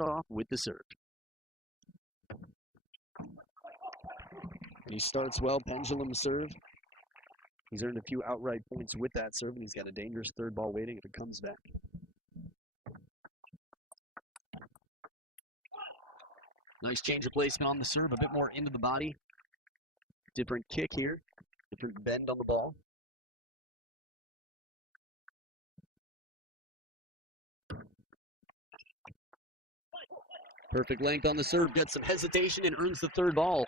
off with the serve. And he starts well, pendulum serve. He's earned a few outright points with that serve, and he's got a dangerous third ball waiting if it comes back. Nice change of placement on the serve, a bit more into the body. Different kick here, different bend on the ball. Perfect length on the serve, gets some hesitation and earns the third ball.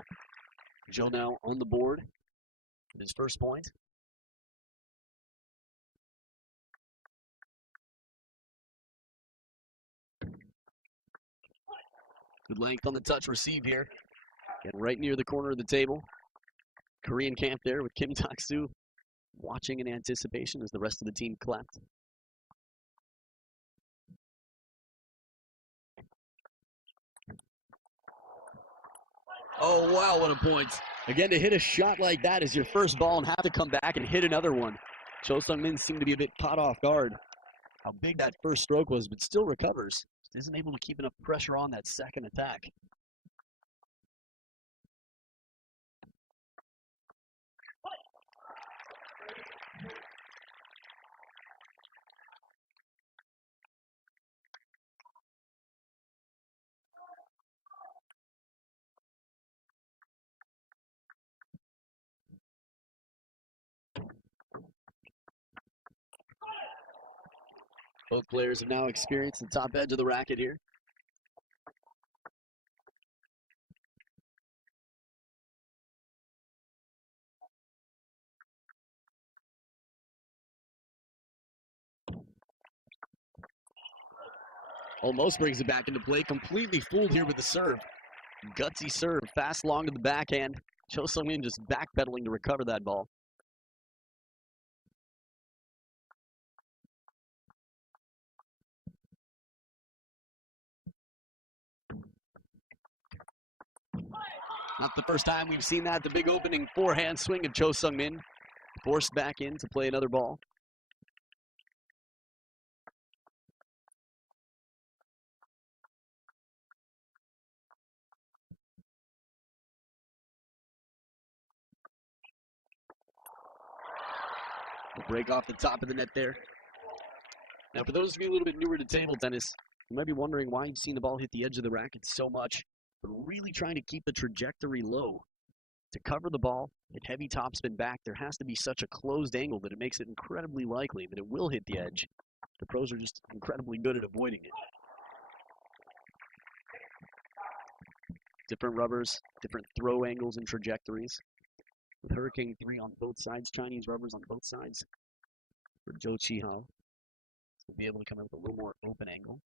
Zhou now on the board with his first point. Good length on the touch receive here. Getting right near the corner of the table. Korean camp there with Kim Tak-soo watching in anticipation as the rest of the team clapped. Oh, wow, what a point. Again, to hit a shot like that as your first ball and have to come back and hit another one. Cho Seungmin seemed to be a bit caught off guard. How big that first stroke was, but still recovers. Just isn't able to keep enough pressure on that second attack. Both players have now experienced the top edge of the racket here. Almost brings it back into play. Completely fooled here with the serve. Gutsy serve, fast long to the backhand. Cho Seungmin just backpedaling to recover that ball. Not the first time we've seen that. The big opening forehand swing of Cho Seungmin. Forced back in to play another ball. The break off the top of the net there. Now, for those of you a little bit newer to table tennis, you might be wondering why you've seen the ball hit the edge of the racket so much, but really trying to keep the trajectory low. To cover the ball, hit heavy topspin back, there has to be such a closed angle that it makes it incredibly likely that it will hit the edge. The pros are just incredibly good at avoiding it. Different rubbers, different throw angles and trajectories. With Hurricane 3 on both sides, Chinese rubbers on both sides for Zhou Qihao. So we'll be able to come up with a little more open angle.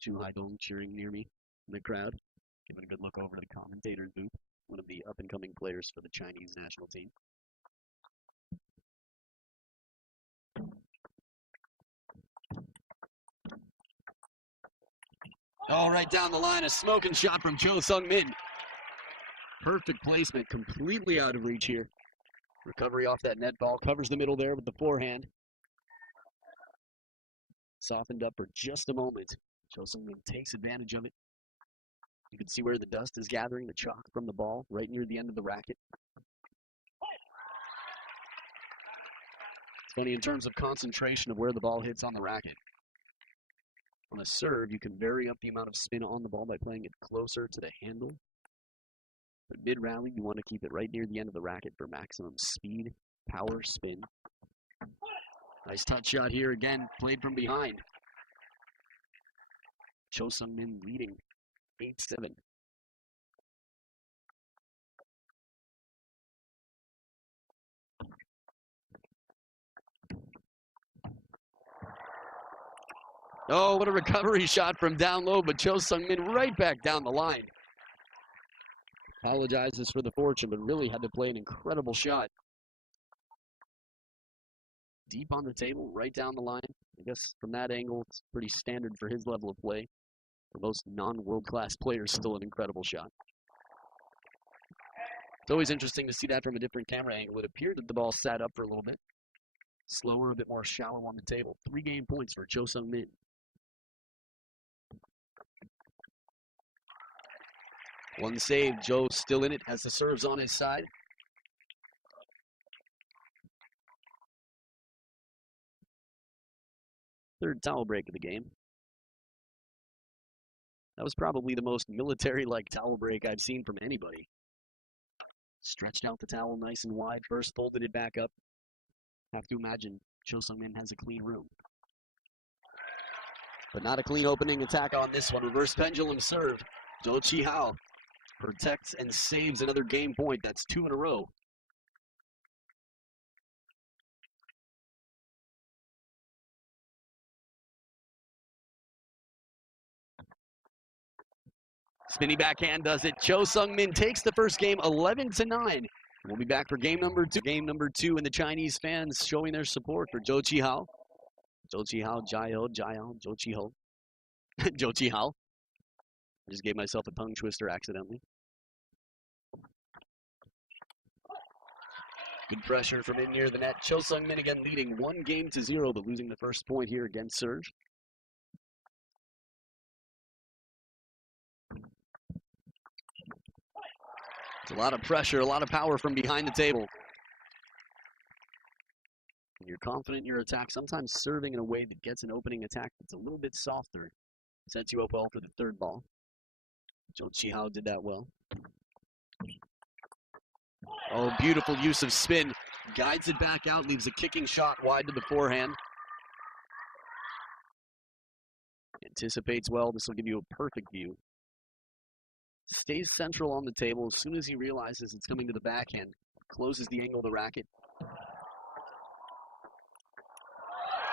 Chu Haidong cheering near me in the crowd. Giving a good look over to the commentator's booth. One of the up-and-coming players for the Chinese national team. Oh, right down the line, a smoking shot from Cho Seungmin. Perfect placement, completely out of reach here. Recovery off that net ball, covers the middle there with the forehand. Softened up for just a moment. Cho Seungmin takes advantage of it. You can see where the dust is gathering, the chalk from the ball, right near the end of the racket. It's funny in terms of concentration of where the ball hits on the racket. On a serve, you can vary up the amount of spin on the ball by playing it closer to the handle. But mid-rally, you want to keep it right near the end of the racket for maximum speed, power, spin. Nice touch shot here again, played from behind. Cho Seungmin leading 8-7. Oh, what a recovery shot from down low, but Cho Seungmin right back down the line. Apologizes for the fortune, but really had to play an incredible shot. Deep on the table, right down the line. I guess from that angle, it's pretty standard for his level of play. For most non-world-class players, still an incredible shot. It's always interesting to see that from a different camera angle. It appeared that the ball sat up for a little bit. Slower, a bit more shallow on the table. 3 game points for Cho Seungmin. One save. Zhou still in it as the serve's on his side. Third towel break of the game. That was probably the most military-like towel break I've seen from anybody. Stretched out the towel nice and wide, first folded it back up. Have to imagine Cho Seungmin has a clean room. But not a clean opening attack on this one. Reverse pendulum serve. Zhou Qihao protects and saves another game point. That's 2 in a row. Spinny backhand does it. Cho Seungmin takes the first game 11-9. We'll be back for game number 2. Game number 2, and the Chinese fans showing their support for Zhou Qihao. Zhou Qihao, Jiao, Zhou Qihao. Zhou Qihao. I just gave myself a tongue twister accidentally. Good pressure from in near the net. Cho Seungmin again leading 1-0, but losing the first point here against serve. It's a lot of pressure, a lot of power from behind the table. When you're confident in your attack, sometimes serving in a way that gets an opening attack that's a little bit softer sets you up well for the third ball. Zhou Qihao did that well. Oh, beautiful use of spin. Guides it back out, leaves a kicking shot wide to the forehand. Anticipates well. This will give you a perfect view. Stays central on the table as soon as he realizes it's coming to the backhand. Closes the angle of the racket.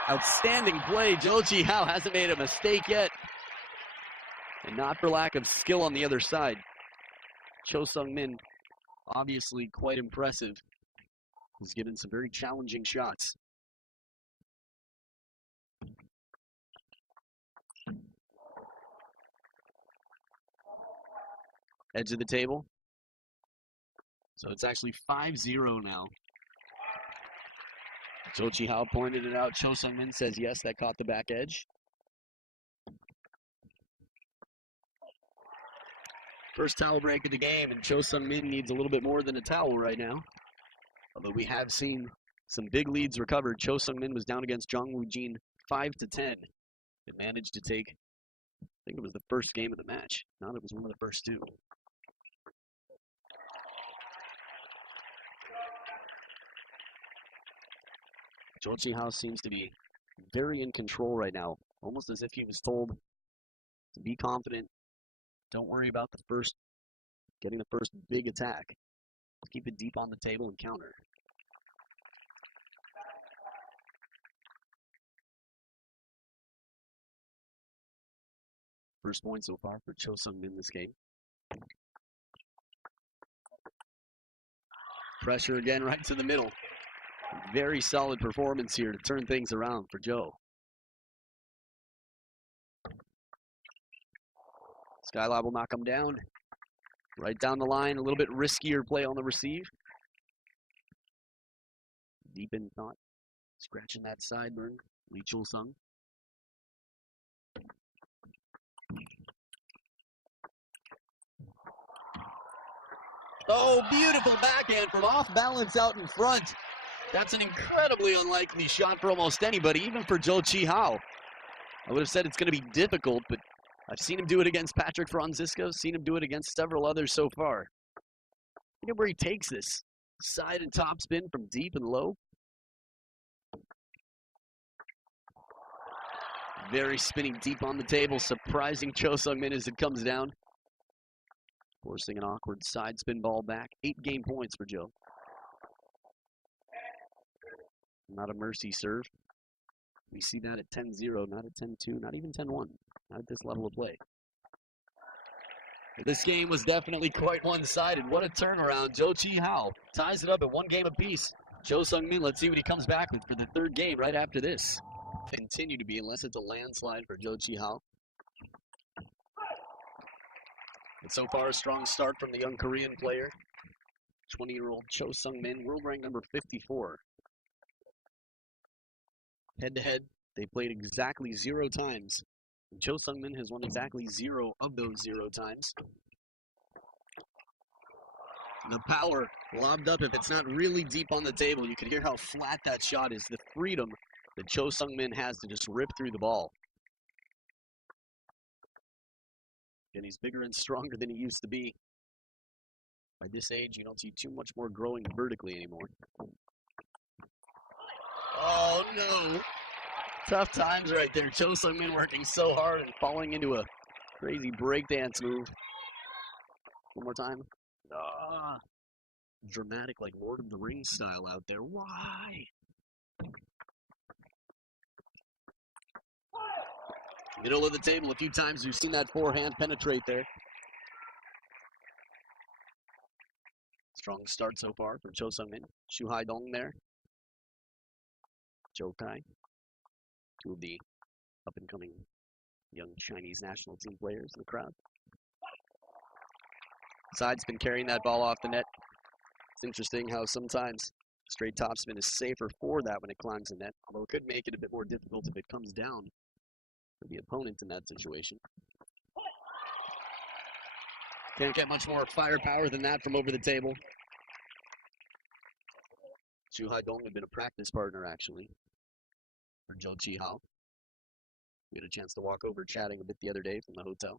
Outstanding play. Zhou Qihao hasn't made a mistake yet. And not for lack of skill on the other side. Cho Seungmin, obviously quite impressive. He's given some very challenging shots. Edge of the table. So it's actually 5-0 now. Zhou Qihao pointed it out. Cho Seungmin says yes, that caught the back edge. First towel break of the game, and Cho Seungmin needs a little bit more than a towel right now. Although we have seen some big leads recovered. Cho Seungmin was down against Zhang Wujin 5-10. It managed to take, I think it was the first game of the match. Not it was one of the first 2. Zhou Qihao seems to be very in control right now, almost as if he was told to be confident. Don't worry about getting the first big attack. Keep it deep on the table and counter. First point so far for Cho Seungmin this game. Pressure again right to the middle. Very solid performance here to turn things around for Zhou. Skylab will knock him down. Right down the line, a little bit riskier play on the receive. Deep in thought. Scratching that sideburn. Lee Chul-sung. Oh, beautiful backhand from off balance out in front. That's an incredibly unlikely shot for almost anybody, even for Zhou Qihao. I would have said it's going to be difficult, but I've seen him do it against Patrick Francisco, seen him do it against several others so far. Look at where he takes this. Side and top spin from deep and low. Very spinning deep on the table, surprising Cho Seungmin as it comes down. Forcing an awkward side spin ball back. 8 game points for Zhou. Not a mercy serve. We see that at 10-0, not at 10-2, not even 10-1. Not at this level of play. This game was definitely quite one-sided. What a turnaround. Zhou Qihao ties it up at 1 game apiece. Cho Seungmin, let's see what he comes back with for the 3rd game right after this. Continue to be, unless it's a landslide for Zhou Qihao. But so far, a strong start from the young Korean player. 20-year-old Cho Seungmin, world rank number 54. Head-to-head, they played exactly 0 times. And Cho Seungmin has won exactly 0 of those 0 times. The power lobbed up. If it's not really deep on the table, you can hear how flat that shot is. The freedom that Cho Seungmin has to just rip through the ball. And he's bigger and stronger than he used to be. By this age, you don't see too much more growing vertically anymore. Oh, no. Tough times right there. Cho Seungmin working so hard and falling into a crazy breakdance move. One more time. Ah. Dramatic, like Lord of the Rings style out there. Why? Middle of the table a few times. We've seen that forehand penetrate there. Strong start so far for Cho Seungmin. Xu Haidong there. Zhou Kai. 2 of the up-and-coming young Chinese national team players in the crowd. Side's been carrying that ball off the net. It's interesting how sometimes straight topspin is safer for that when it climbs the net, although it could make it a bit more difficult if it comes down for the opponent in that situation. Can't get much more firepower than that from over the table. Xu Haidong had been a practice partner, actually, for Zhou Qihao. We had a chance to walk over chatting a bit the other day from the hotel.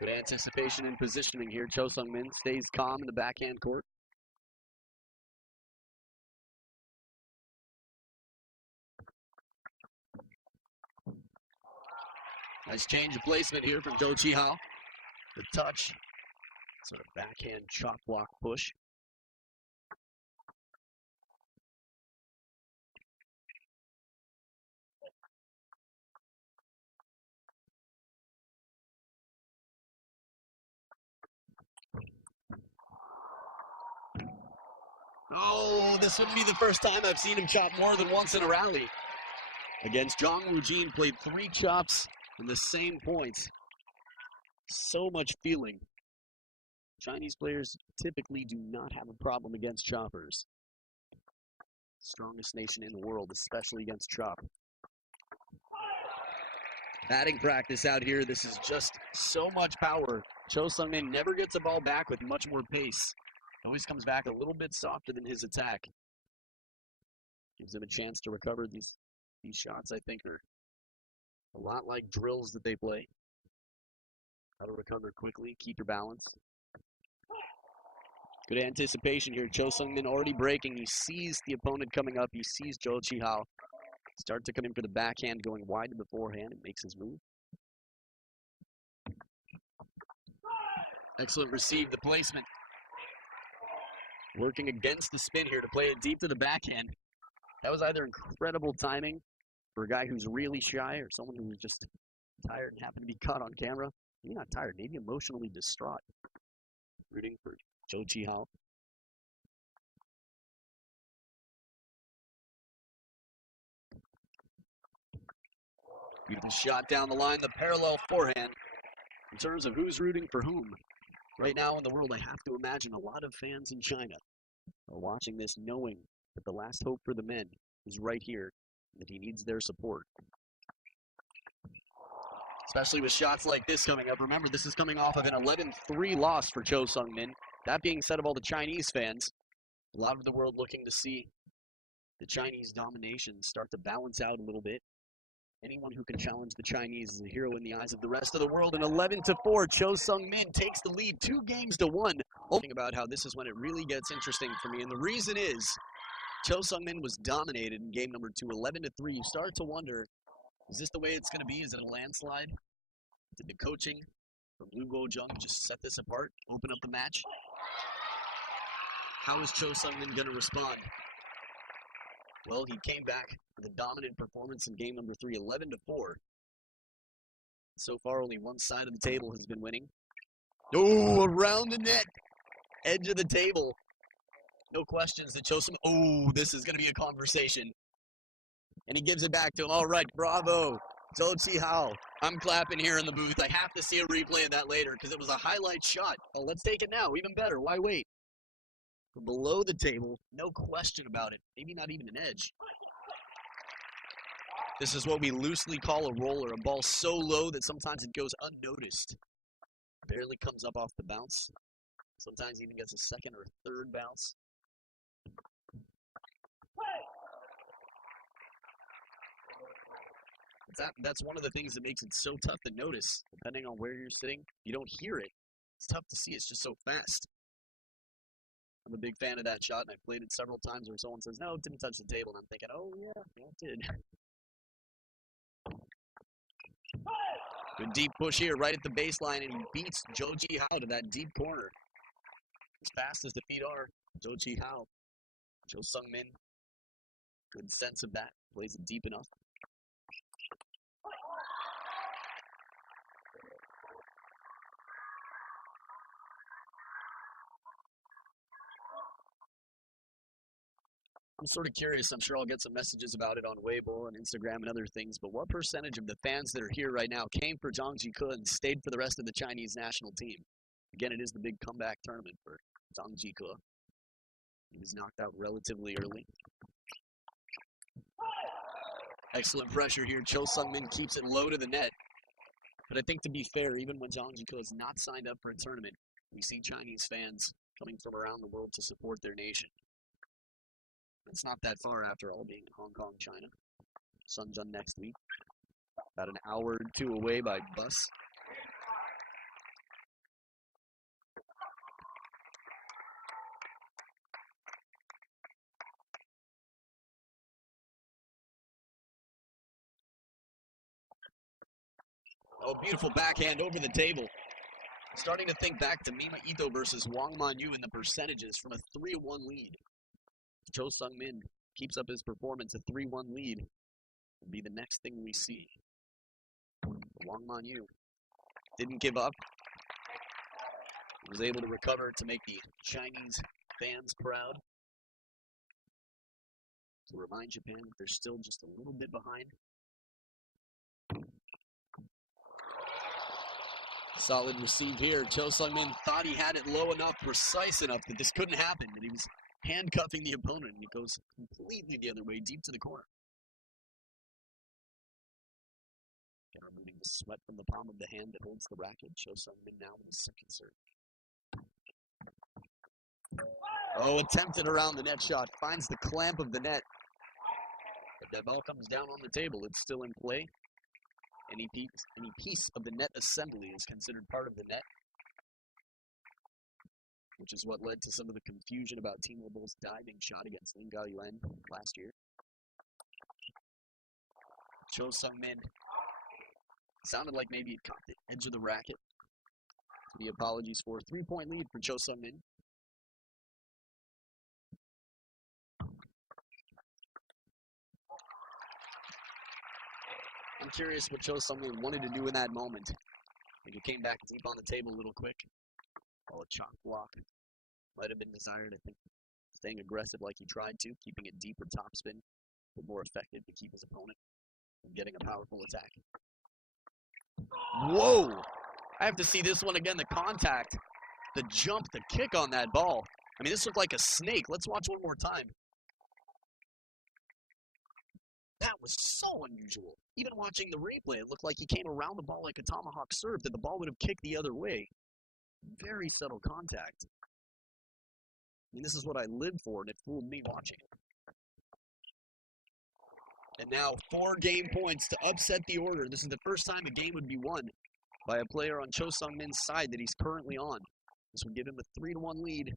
Good anticipation and positioning here. Cho Seungmin stays calm in the backhand court. Nice change of placement here from Zhou Qihao. The touch, sort of backhand chop block push. Oh, this wouldn't be the first time I've seen him chop more than once in a rally. Against Zhang Wujin, played 3 chops in the same points. So much feeling. Chinese players typically do not have a problem against choppers. Strongest nation in the world, especially against chop. Batting practice out here. This is just so much power. Cho Seungmin never gets a ball back with much more pace. Always comes back a little bit softer than his attack. Gives him a chance to recover. These shots, I think, are a lot like drills that they play. How to recover quickly, keep your balance. Good anticipation here. Cho Seungmin already breaking. He sees the opponent coming up. He sees Zhou Qihao start to come in for the backhand, going wide to the forehand. It makes his move. Excellent receive, the placement. Working against the spin here to play it deep to the backhand. That was either incredible timing for a guy who's really shy or someone who's just tired and happened to be caught on camera. Maybe not tired, maybe emotionally distraught. Rooting for Zhou Qihao. Beautiful shot down the line, the parallel forehand. In terms of who's rooting for whom, right now in the world, I have to imagine a lot of fans in China are watching this knowing that the last hope for the men is right here, that he needs their support. Especially with shots like this coming up. Remember, this is coming off of an 11-3 loss for Cho Seungmin. That being said, of all the Chinese fans, a lot of the world looking to see the Chinese domination start to balance out a little bit. Anyone who can challenge the Chinese is a hero in the eyes of the rest of the world. And 11-4, Cho Seungmin takes the lead 2 games to 1. Thinking about how this is when it really gets interesting for me. And the reason is, Cho Seungmin was dominated in game number 2, 11-3. You start to wonder, is this the way it's going to be? Is it a landslide? Did the coaching from Liu Guozheng just set this apart, open up the match? How is Cho Seungmin going to respond? Well, he came back with a dominant performance in game number 3, 11-4. So far, only one side of the table has been winning. Oh, around the net, edge of the table. No questions that Cho Seungmin. Oh, this is going to be a conversation. And he gives it back to him. All right, bravo. Zhou Qihao. I'm clapping here in the booth. I have to see a replay of that later because it was a highlight shot. Oh, let's take it now. Even better. Why wait? From below the table, no question about it. Maybe not even an edge. This is what we loosely call a roller, a ball so low that sometimes it goes unnoticed. Barely comes up off the bounce. Sometimes even gets a second or third bounce. That's one of the things that makes it so tough to notice. Depending on where you're sitting, you don't hear it. It's tough to see. It's just so fast. I'm a big fan of that shot, and I've played it several times where someone says, no, it didn't touch the table. And I'm thinking, oh, yeah, it did. Good deep push here, right at the baseline, and he beats Zhou Qihao to that deep corner. As fast as the feet are, Zhou Qihao. Seungmin, good sense of that. Plays it deep enough. I'm sort of curious. I'm sure I'll get some messages about it on Weibo and Instagram and other things, but what percentage of the fans that are here right now came for Zhang Jike and stayed for the rest of the Chinese national team? Again, it is the big comeback tournament for Zhang Jike. He was knocked out relatively early. Excellent pressure here. Cho Seungmin keeps it low to the net. But I think to be fair, even when Zhang Jike is not signed up for a tournament, we see Chinese fans coming from around the world to support their nation. It's not that far after all, being in Hong Kong, China. Shenzhen next week. About an hour or two away by bus. Oh, beautiful backhand over the table. Starting to think back to Mima Ito versus Wang Manyu in the percentages from a 3-1 lead. Cho Seungmin keeps up his performance, a 3-1 lead will be the next thing we see. Wang Manyu didn't give up. He was able to recover to make the Chinese fans proud. To remind Japan that they're still just a little bit behind. Solid receive here. Cho Seungmin thought he had it low enough, precise enough that this couldn't happen, and he was handcuffing the opponent, and it goes completely the other way, deep to the corner. Removing the sweat from the palm of the hand that holds the racket. Cho Seungmin now with his second serve. Oh, attempted around the net shot. Finds the clamp of the net. But that ball comes down on the table. It's still in play. Any piece of the net assembly is considered part of the net, which is what led to some of the confusion about Team Mobile's diving shot against Lin Gaoyuan last year. Cho Seungmin sounded like maybe it caught the edge of the racket. The apologies for a 3-point lead for Cho Seungmin. I'm curious what Cho Seungmin wanted to do in that moment. I think it came back deep on the table a little quick. Oh, a chop block might have been desired. I think staying aggressive like he tried to, keeping it deep or topspin, but more effective to keep his opponent from getting a powerful attack. Whoa! I have to see this one again. The contact, the jump, the kick on that ball. I mean, this looked like a snake. Let's watch one more time. That was so unusual. Even watching the replay, it looked like he came around the ball like a tomahawk serve, that the ball would have kicked the other way. Very subtle contact. I mean, this is what I live for, and it fooled me watching it. And now 4 game points to upset the order. This is the first time a game would be won by a player on Cho Seungmin's side that he's currently on. This would give him a 3-1 lead.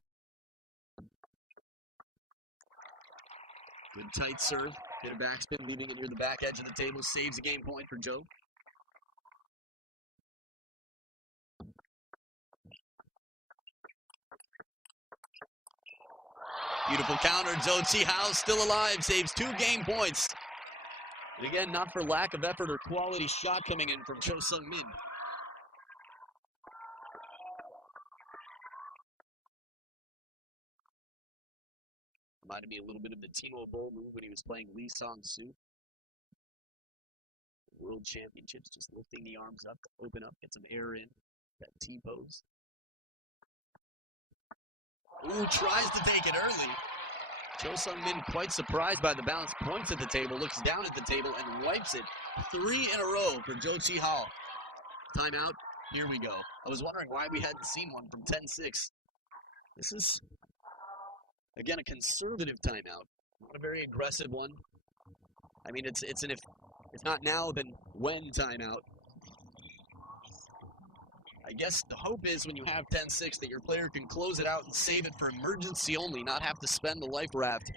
Good tight serve. Hit a backspin, leaving it near the back edge of the table. Saves a game point for Zhou. Beautiful counter. Zhou Qihao still alive. Saves 2 game points. And again, not for lack of effort or quality shot coming in from Cho Seungmin. Reminded me a little bit of the Timo Boll move when he was playing Lee Sang-soo. World Championships, just lifting the arms up to open up, get some air in. That T-pose. Ooh, tries to take it early. Seungmin quite surprised by the bounce, points at the table, looks down at the table, and wipes it. 3 in a row for Zhou Qihao. Timeout, here we go. I was wondering why we hadn't seen one from 10-6. This is, again, a conservative timeout. Not a very aggressive one. I mean, it's an if not now, then when timeout. I guess the hope is when you have 10-6 that your player can close it out and save it for emergency only, not have to spend the life raft,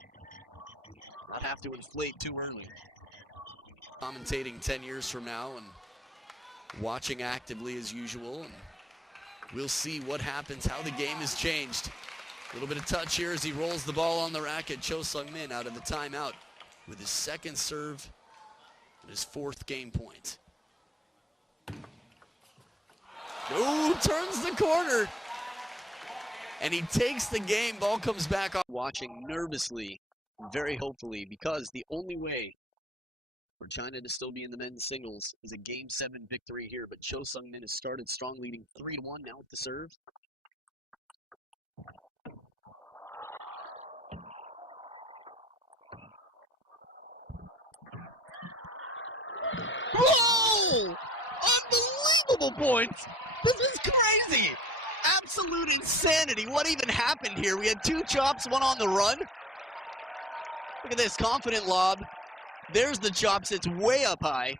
not have to inflate too early. Commentating 10 years from now and watching actively as usual, and we'll see what happens, how the game has changed. A little bit of touch here as he rolls the ball on the racket. Seungmin out of the timeout with his second serve and his 4th game point. Ooh, turns the corner. And he takes the game. Ball comes back off. Watching nervously, very hopefully, because the only way for China to still be in the men's singles is a Game 7 victory here. But Seungmin has started strong, leading 3-1 now with the serve. Whoa! Unbelievable points! This is crazy! Absolute insanity. What even happened here? We had 2 chops, 1 on the run. Look at this, confident lob. There's the chop, sits way up high.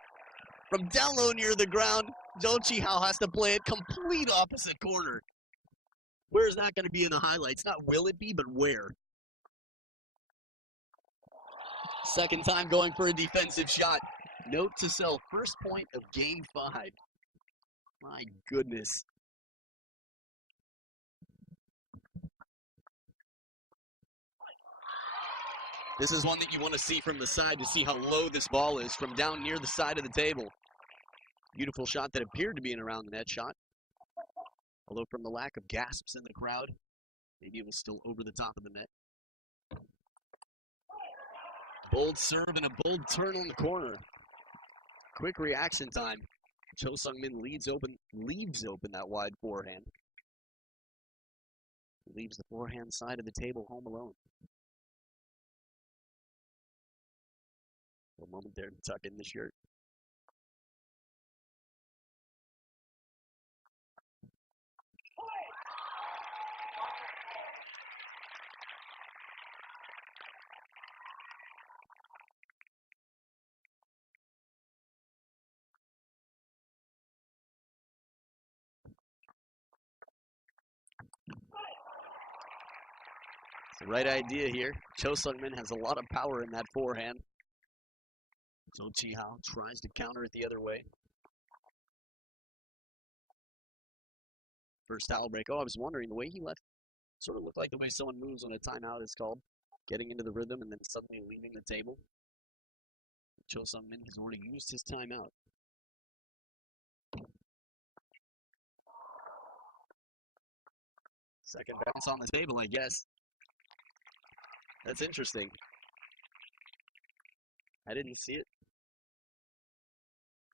From down low near the ground, Zhou Qihao has to play it complete opposite corner. Where is that going to be in the highlights? Not will it be, but where? Second time going for a defensive shot. Note to self, first point of Game 5. My goodness. This is one that you want to see from the side to see how low this ball is from down near the side of the table. Beautiful shot that appeared to be an around the net shot. Although from the lack of gasps in the crowd, maybe it was still over the top of the net. Bold serve and a bold turn on the corner. Quick reaction time. Seungmin leaves open that wide forehand. Leaves the forehand side of the table home alone. A moment there to tuck in the shirt. It's the right idea here. Seungmin has a lot of power in that forehand. Zhou Qihao tries to counter it the other way. First towel break. Oh, I was wondering, the way he left sort of looked like the way someone moves when a timeout is called. Getting into the rhythm and then suddenly leaving the table. Seungmin has already used his timeout. Second bounce on the table, I guess. That's interesting. I didn't see it.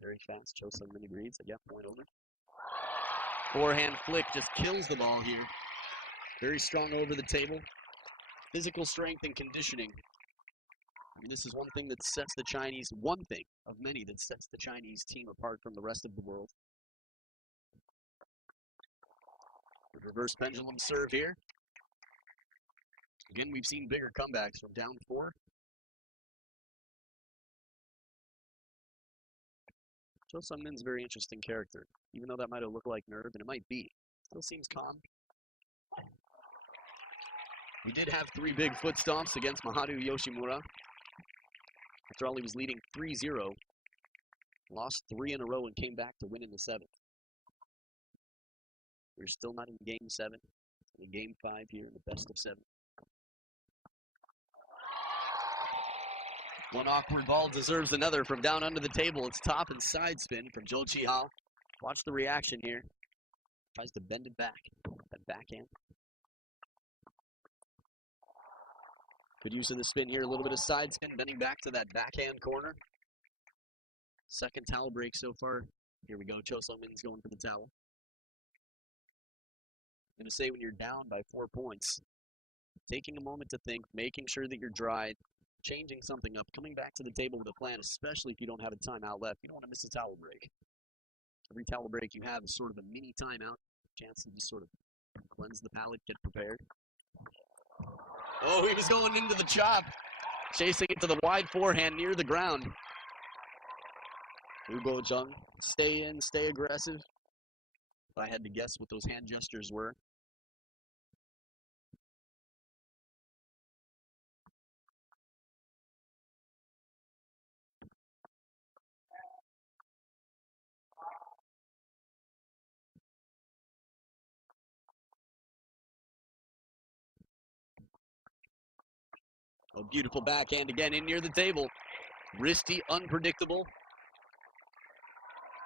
Very fast. Seungmin agrees. I got point over. Forehand flick just kills the ball here. Very strong over the table. Physical strength and conditioning. I mean, this is one thing that sets the Chinese, one thing of many that sets the Chinese team apart from the rest of the world. The reverse pendulum serve here. Again, we've seen bigger comebacks from down 4. Seungmin's a very interesting character. Even though that might have looked like nerve, and it might be. Still seems calm. He did have 3 big foot stomps against Maharu Yoshimura. After all, he was leading 3-0. Lost 3 in a row and came back to win in the 7th. We're still not in Game 7. In Game 5 here in the best of 7. One awkward ball deserves another from down under the table. It's top and side spin from Zhou Qihao. Watch the reaction here. Tries to bend it back. That backhand. Good use of the spin here. A little bit of side spin, bending back to that backhand corner. Second towel break so far. Here we go. Chao Seungmin's going for the towel. I'm going to say when you're down by 4 points, taking a moment to think, making sure that you're dry, changing something up, coming back to the table with a plan, especially if you don't have a timeout left. You don't want to miss a towel break. Every towel break you have is sort of a mini timeout, chance to just sort of cleanse the palate, get prepared. Oh, he was going into the chop, chasing it to the wide forehand near the ground. Zhou, stay in, stay aggressive. If I had to guess what those hand gestures were. A beautiful backhand again in near the table. Risky, unpredictable.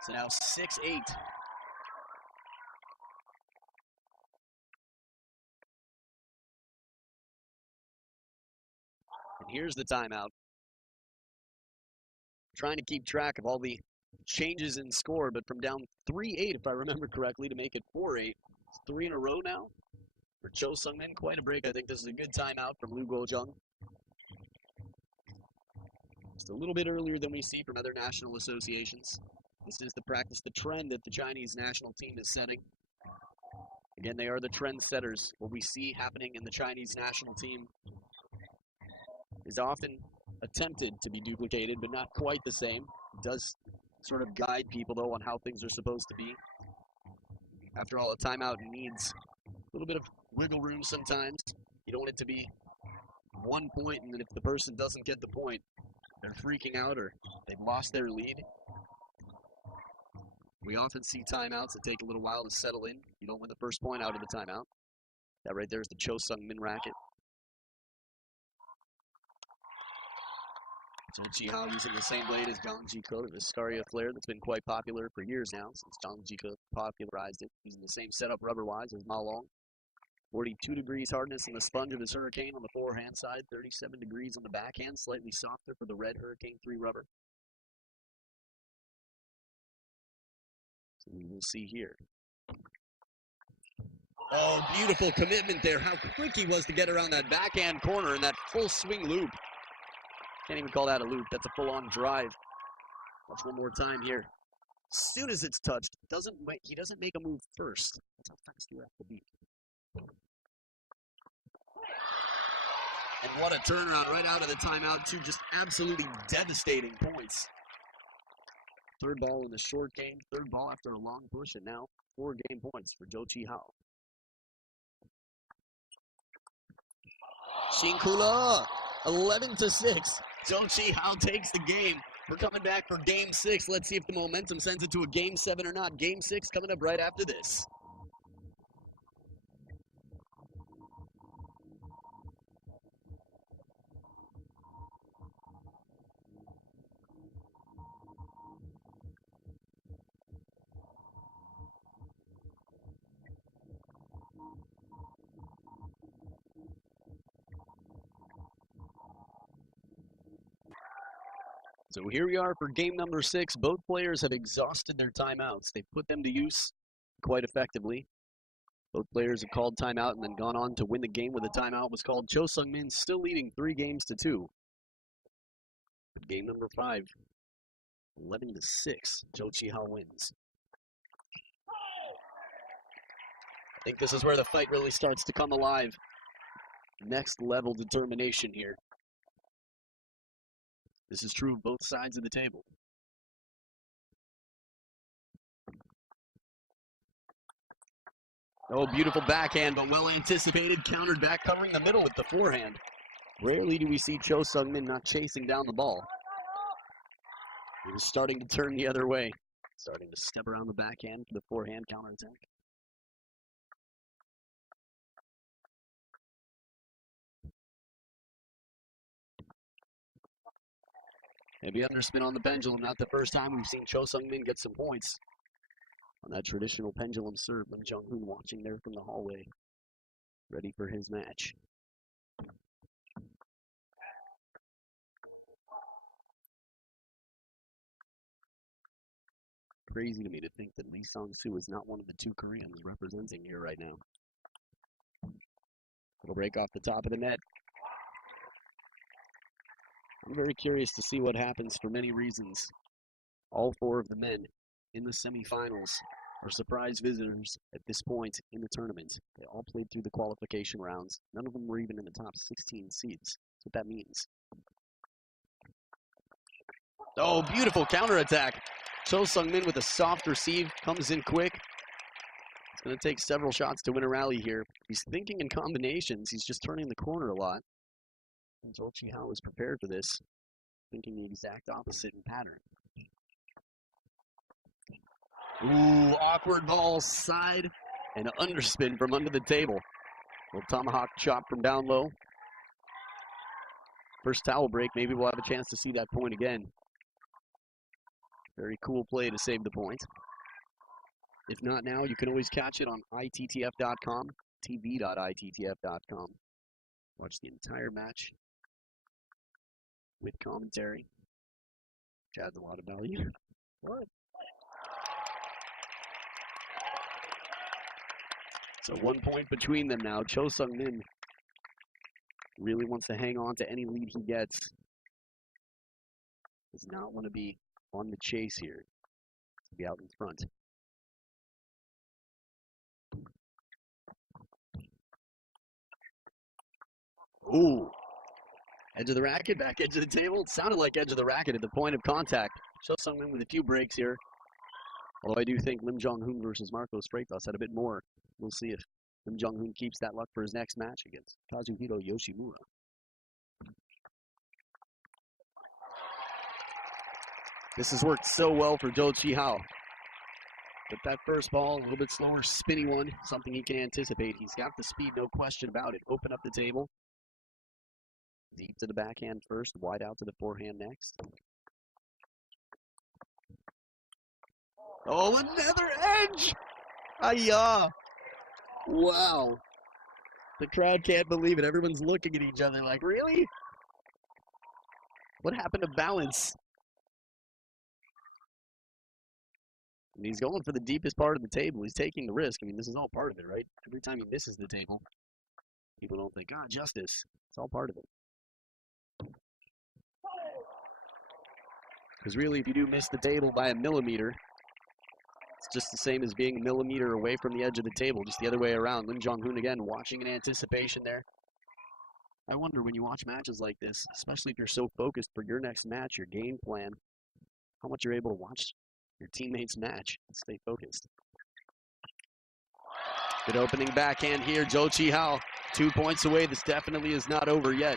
So now 6-8. And here's the timeout. Trying to keep track of all the changes in score, but from down 3-8, if I remember correctly, to make it 4-8. It's 3 in a row now for Chao Seungmin. Quite a break. I think this is a good timeout from Liu Guozheng. Just a little bit earlier than we see from other national associations. This is the practice, the trend that the Chinese national team is setting. Again, they are the trend setters. What we see happening in the Chinese national team is often attempted to be duplicated, but not quite the same. It does sort of guide people, though, on how things are supposed to be. After all, a timeout needs a little bit of wiggle room sometimes. You don't want it to be 1 point, and then if the person doesn't get the point, they're freaking out or they've lost their lead. We often see timeouts that take a little while to settle in. You don't win the first point out of the timeout. That right there is the Chao Seungmin racket. Zhou Qihao using the same blade as Zhang Jiko, the Viscaria flare that's been quite popular for years now, since Zhang Jiko popularized it, using the same setup rubber-wise as Ma Long. 42 degrees hardness on the sponge of his Hurricane on the forehand side, 37 degrees on the backhand, slightly softer for the red Hurricane 3 rubber. So we will see here. Oh, beautiful commitment there. How quick he was to get around that backhand corner and that full swing loop. Can't even call that a loop. That's a full-on drive. Watch one more time here. As soon as it's touched, he doesn't make a move first. That's how fast you have to be. And what a turnaround right out of the timeout. 2 just absolutely devastating points. Third ball in the short game. Third ball after a long push, and now 4 game points for Zhou Qihao. Shinkula, 11-6. Zhou Qihao takes the game. We're coming back for Game 6. Let's see if the momentum sends it to a Game 7 or not. Game 6 coming up right after this. So here we are for game number 6. Both players have exhausted their timeouts. They've put them to use quite effectively. Both players have called timeout and then gone on to win the game where the timeout was called. Chao Seungmin still leading 3 games to 2. But game number 5, 11-6. Zhou Qihao wins. I think this is where the fight really starts to come alive. Next level determination here. This is true of both sides of the table. Oh, beautiful backhand, but well anticipated, countered back, covering the middle with the forehand. Rarely do we see Chao Seungmin not chasing down the ball. He was starting to turn the other way, starting to step around the backhand for the forehand counterattack. Maybe underspin on the pendulum. Not the first time we've seen Chao Seungmin get some points on that traditional pendulum serve. Lim Jung-hoon watching there from the hallway, ready for his match. crazy to me to think that Lee Song-soo is not one of the two Koreans representing here right now. It'll break off the top of the net. I'm very curious to see what happens for many reasons. All four of the men in the semifinals are surprise visitors at this point in the tournament. They all played through the qualification rounds. None of them were even in the top 16 seeds. That's what that means. Oh, beautiful counterattack. Cho Seungmin with a soft receive, comes in quick. It's going to take several shots to win a rally here. He's thinking in combinations. He's just turning the corner a lot. And Zhou Qihao is prepared for this, thinking the exact opposite in pattern. Ooh, awkward ball side and an underspin from under the table. Little tomahawk chop from down low. First towel break, maybe we'll have a chance to see that point again. Very cool play to save the point. If not now, you can always catch it on ittf.com, tv.ittf.com. Watch the entire match with commentary, which adds a lot of value. What? So 1 point between them now. Cho Seungmin really wants to hang on to any lead he gets. Does not want to be on the chase here. To be out in front. Ooh. Edge of the racket, back edge of the table. It sounded like edge of the racket at the point of contact. Cho Seungmin with a few breaks here. Although I do think Lim Jong-hoon versus Marcos Freitas had a bit more. We'll see if Lim Jong-hoon keeps that luck for his next match against Kazuhiro Yoshimura. This has worked so well for Zhou Qihao. But that first ball, a little bit slower, spinny one, something he can anticipate. He's got the speed, no question about it. Open up the table. Deep to the backhand first, wide out to the forehand next. Oh, another edge! Ayah! Wow. The crowd can't believe it. Everyone's looking at each other like, really? What happened to balance? And he's going for the deepest part of the table. He's taking the risk. I mean, this is all part of it, right? Every time he misses the table, people don't think, ah, justice. It's all part of it. Because really, if you do miss the table by a millimeter, it's just the same as being a millimeter away from the edge of the table, just the other way around. Lim Jong-hoon again, watching in anticipation there. I wonder when you watch matches like this, especially if you're so focused for your next match, your game plan, how much you're able to watch your teammates match and stay focused. Good opening backhand here, Zhou Qihao. 2 points away. This definitely is not over yet.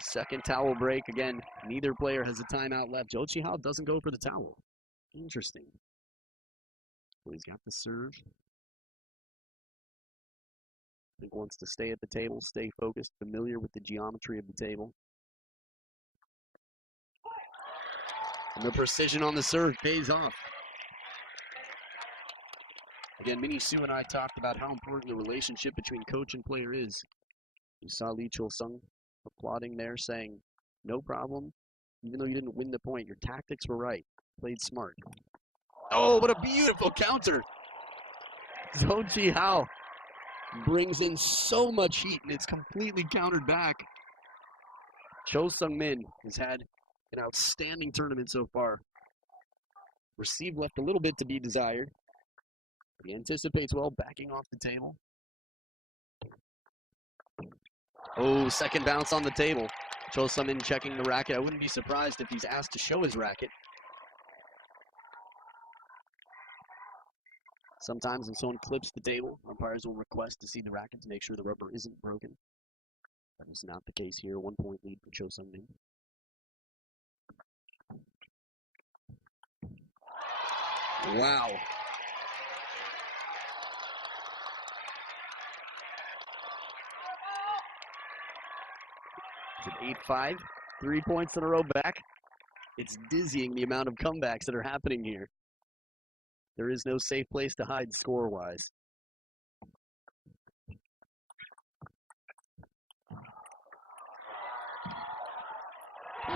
Second towel break. Again, neither player has a timeout left. Zhou Qihao doesn't go for the towel. Interesting. Well, he's got the serve. I think wants to stay at the table, stay focused, familiar with the geometry of the table. And the precision on the serve pays off. Again, Minnie Sue and I talked about how important the relationship between coach and player is. You saw Lee Chul-sung applauding there, saying, no problem. Even though you didn't win the point, your tactics were right. Played smart. Oh, what a beautiful counter. Zhou Qihao brings in so much heat, and it's completely countered back. Cho Seungmin has had an outstanding tournament so far. Receive left a little bit to be desired. He anticipates well, backing off the table. Oh, second bounce on the table. Cho Seungmin checking the racket. I wouldn't be surprised if he's asked to show his racket. Sometimes when someone clips the table, umpires will request to see the racket to make sure the rubber isn't broken. That is not the case here. 1 point lead for Cho Seungmin. Wow. It's an 8-5. 3 points in a row back. It's dizzying the amount of comebacks that are happening here. There is no safe place to hide score-wise.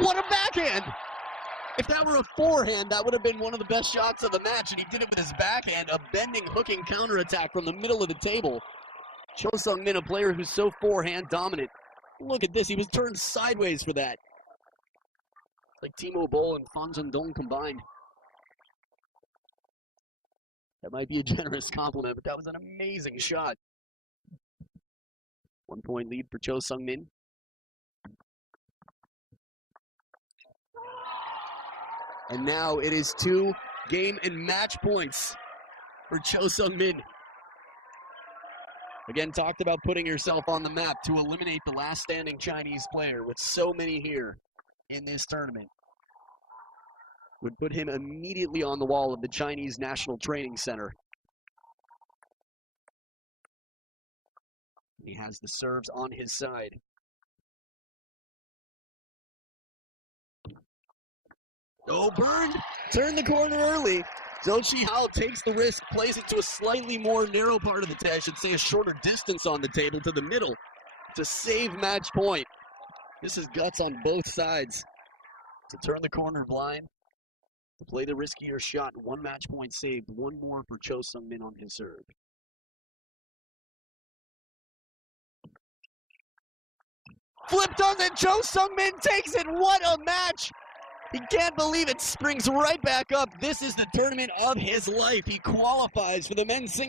What a backhand! If that were a forehand, that would have been one of the best shots of the match, and he did it with his backhand, a bending, hooking counterattack from the middle of the table. Cho Seungmin, a player who's so forehand dominant. Look at this, he was turned sideways for that. Like Timo Boll and Fan Zhendong combined. That might be a generous compliment, but that was an amazing shot. 1 point lead for Cho Seungmin. And now it is 2 game and match points for Cho Seungmin. Again, talked about putting yourself on the map to eliminate the last standing Chinese player with so many here in this tournament. Would put him immediately on the wall of the Chinese National Training Center. He has the serves on his side. Oh, burned! Turned the corner early. Zhou Qihao takes the risk, plays it to a slightly more narrow part of the table, I should say a shorter distance on the table to the middle to save match point. This is guts on both sides. To turn the corner blind, to play the riskier shot. 1 match point saved, 1 more for Cho Seungmin on his serve. Flipped on it, Cho Seungmin takes it. What a match! He can't believe it, springs right back up. This is the tournament of his life. He qualifies for the men's singles.